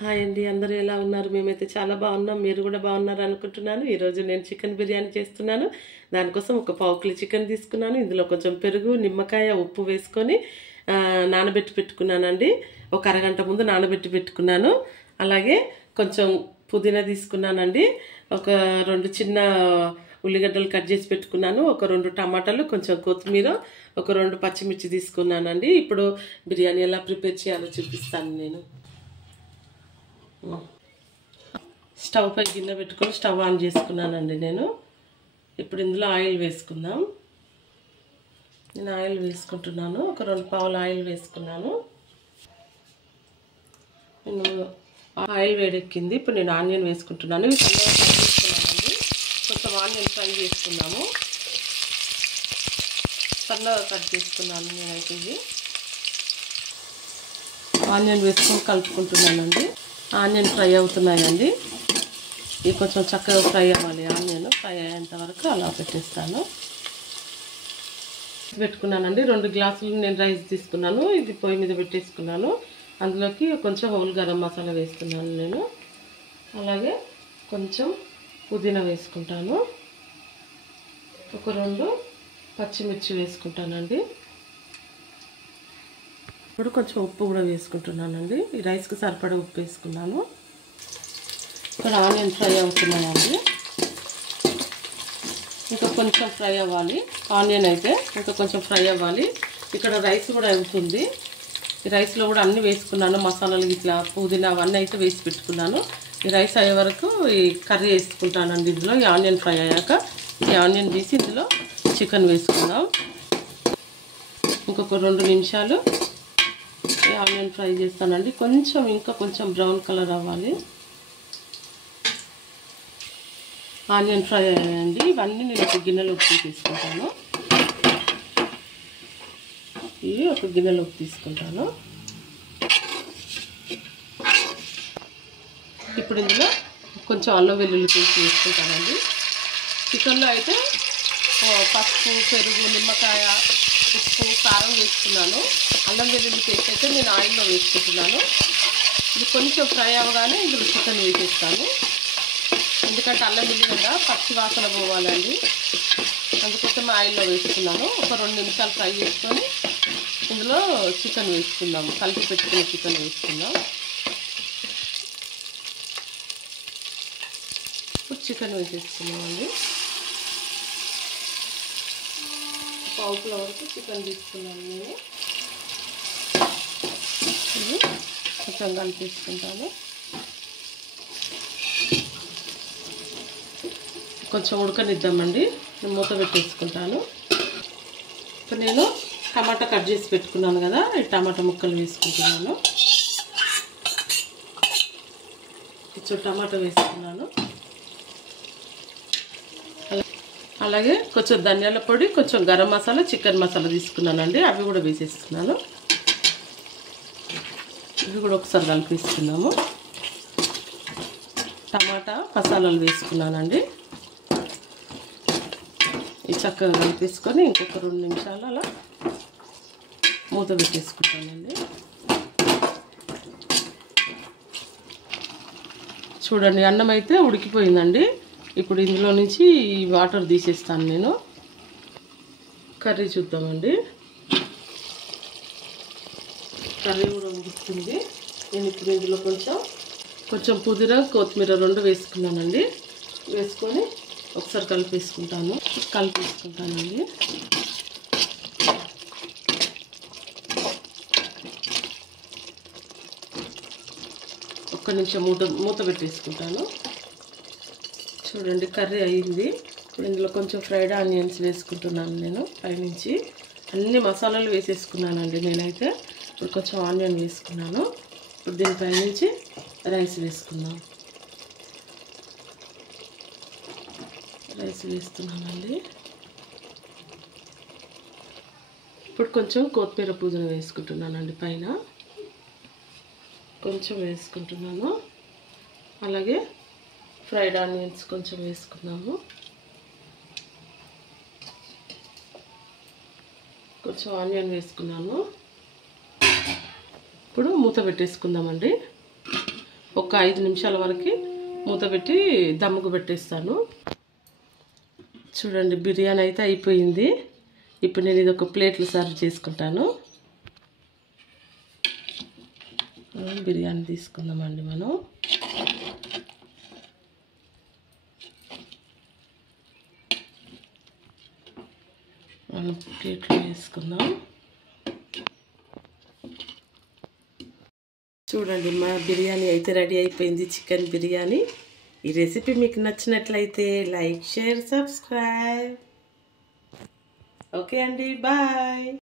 Hi అండి, అందరూ ఎలా ఉన్నారు? మేమైతే చాలా బాగున్నాం. మీరు కూడా బాగున్నారు అనుకుంటున్నాను. ఈరోజు నేను చికెన్ బిర్యానీ చేస్తున్నాను. దానికోసం ఒక పావు కిలో చికెన్ తీసుకున్నాను. ఇందులో కొంచెం పెరుగు, నిమ్మకాయ, ఉప్పు వేసుకొని నానబెట్టి పెట్టుకున్నానండి. ఒక అరగంట ముందు నానబెట్టి పెట్టుకున్నాను. అలాగే కొంచెం పుదీనా తీసుకున్నానండి. ఒక 2 చిన్న ఉల్లిగడ్డలు కట్ చేసి పెట్టుకున్నాను. ఒక 2 టమాటాలు, కొంచెం కొత్తిమీర, ఒక 2 పచ్చిమిర్చి తీసుకున్నానండి. ఇప్పుడు బిర్యానీ ఎలా ప్రిపేర్ చేయాలో చూపిస్తాను నేను. స్టవ్ పై గిన్నె పెట్టుకొని స్టవ్ ఆన్ చేసుకున్నానండి నేను. ఇప్పుడు ఇందులో ఆయిల్ వేసుకుందాం. నేను ఆయిల్ వేసుకుంటున్నాను. ఒక 2 పావులు ఆయిల్ వేసుకున్నాను. నేను ఆయిల్ వేడెక్కింది. ఇప్పుడు నేను ఆనియన్ వేసుకుంటున్నాను. ఇవి సన్నగా ఫ్రై చేసుకున్నానండి. కొంచెం ఆనియన్ ఫ్రై చేసుకున్నాము. సన్నగా కట్ చేసుకున్నాను నేనైతే. ఇది ఆనియన్ వేసుకొని కలుపుకుంటున్నానండి. ఆనియన్ ఫ్రై అవుతున్నాయండి. ఇది కొంచెం చక్కగా ఫ్రై అవ్వాలి. ఆనియన్ ఫ్రై అయ్యేంత వరకు అలా పెట్టేస్తాను. పెట్టుకున్నానండి. 2 గ్లాసులు నేను రైస్ తీసుకున్నాను. ఇది పొయ్యి మీద పెట్టేసుకున్నాను. అందులోకి కొంచెం హోల్ గరం మసాలా వేస్తున్నాను నేను. అలాగే కొంచెం పుదీనా వేసుకుంటాను. ఒక 2 పచ్చిమిర్చి వేసుకుంటానండి. ఇప్పుడు కొంచెం ఉప్పు కూడా వేసుకుంటున్నానండి. ఈ రైస్కి సరిపడా ఉప్పు వేసుకున్నాను. ఇక్కడ ఆనియన్ ఫ్రై అవుతున్నాయండి. ఇంకా కొంచెం ఫ్రై అవ్వాలి. ఆనియన్ అయితే ఇంకా కొంచెం ఫ్రై అవ్వాలి. ఇక్కడ రైస్ కూడా అవుతుంది. ఈ రైస్లో కూడా అన్నీ వేసుకున్నాను. మసాలాలు ఇట్లా పుదీనా అవన్నీ అయితే వేసి పెట్టుకున్నాను. ఈ రైస్ అయ్యే వరకు ఈ కర్రీ వేసుకుంటానండి. ఇందులో ఈ ఆనియన్ ఫ్రై అయ్యాక ఈ ఆనియన్ తీసి ఇందులో చికెన్ వేసుకుందాం. ఇంకొక 2 నిమిషాలు ఆనియన్ ఫ్రై చేస్తానండి. ఇంకా కొంచెం బ్రౌన్ కలర్ అవ్వాలి. ఆనియన్ ఫ్రై అయ్యాయండి. ఇవన్నీ నేను ఒక గిన్నెలోకి తీసుకుంటాను. ఇవి ఒక గిన్నెలోకి తీసుకుంటాను. ఇప్పుడు ఇందులో కొంచెం అల్లం వెల్లుల్లి పేస్ట్ వేసుకుంటానండి. చికెన్లో అయితే పసుపు, పెరుగు, నిమ్మకాయ, ఉప్పు, కారం వేసుకున్నాను. అల్లం వెల్లుల్లి పేస్ట్ అయితే నేను ఆయిల్లో వేసుకుంటున్నాను. ఇది కొంచెం ఫ్రై అవ్వగానే ఇందులో చికెన్ వేసేస్తాను. ఎందుకంటే అల్లం వెల్లుల్లి పచ్చి వాసన పోవాలండి. అందుకోసం ఆయిల్లో వేసుకున్నాను. ఒక 2 నిమిషాలు ఫ్రై చేసుకొని ఇందులో చికెన్ వేసుకుందాము. కలిపి పెట్టుకున్న చికెన్ వేసుకుందాం. ఇప్పుడు చికెన్ వేసేసుకున్నామండి. పావు కిలో వరకు చికెన్ తీసుకున్నాను నేను. ఇది కొంచెం కలిపేసుకుంటాను. కొంచెం ఉడకనిద్దామండి. నేను మూత పెట్టేసుకుంటాను. ఇప్పుడు నేను టమాటా కట్ చేసి పెట్టుకున్నాను కదా, ఈ టమాటా ముక్కలు వేసుకుంటున్నాను. కొంచెం టమాటా వేసుకున్నాను. అలాగే కొంచెం ధనియాల పొడి, కొంచెం గరం మసాలా, చికెన్ మసాలా తీసుకున్నానండి. అవి కూడా వేసేస్తున్నాను. ఇవి కూడా ఒకసారి కలిపేసుకున్నాము. టమాటా మసాలాలు వేసుకున్నానండి. ఇది చక్కగా కలిపేసుకొని ఇంకొక 2 నిమిషాలు అలా మూత పెట్టేసుకుంటానండి. చూడండి, అన్నం అయితే ఉడికిపోయిందండి. ఇప్పుడు ఇందులో నుంచి వాటర్ తీసేస్తాను నేను. కర్రీ చూద్దామండి. కర్రీ కూడా ఉడుకుతుంది. నేను ఇప్పుడు ఇందులో కొంచెం పుదీనా, కొత్తిమీర 2 వేసుకున్నానండి. వేసుకొని ఒకసారి కలిపేసుకుంటానండి. ఒక్క నిమిషం మూత పెట్టేసుకుంటాను. చూడండి, కర్రీ అయింది. ఇప్పుడు ఇందులో కొంచెం ఫ్రైడ్ ఆనియన్స్ వేసుకుంటున్నాను నేను. పైనుంచి అన్ని మసాలాలు వేసేసుకున్నానండి నేనైతే. ఇప్పుడు కొంచెం ఆనియన్ వేసుకున్నాను. ఇప్పుడు దీనిపై నుంచి రైస్ వేసుకుందాం. రైస్ వేస్తున్నానండి. ఇప్పుడు కొంచెం కొత్తిమీర, పుదీనా వేసుకుంటున్నానండి. పైన కొంచెం వేసుకుంటున్నాను. అలాగే ఫ్రైడ్ ఆనియన్స్ కొంచెం వేసుకున్నాము. కొంచెం ఆనియన్ వేసుకున్నాను. ఇప్పుడు మూత పెట్టేసుకుందామండి. ఒక 5 నిమిషాల వరకు మూత పెట్టి దమ్ముకు పెట్టేస్తాను. చూడండి బిర్యానీ అయితే అయిపోయింది. ఇప్పుడు నేను ఇది ఒక ప్లేట్లో సర్వ్ చేసుకుంటాను. బిర్యానీ తీసుకుందామండి మనం. ప్లేట్లో వేసుకుందాం. చూడండి మా బిర్యానీ అయితే రెడీ అయిపోయింది, చికెన్ బిర్యానీ. ఈ రెసిపీ మీకు నచ్చినట్లయితే లైక్, షేర్, సబ్స్క్రైబ్. ఓకే అండి, బాయ్.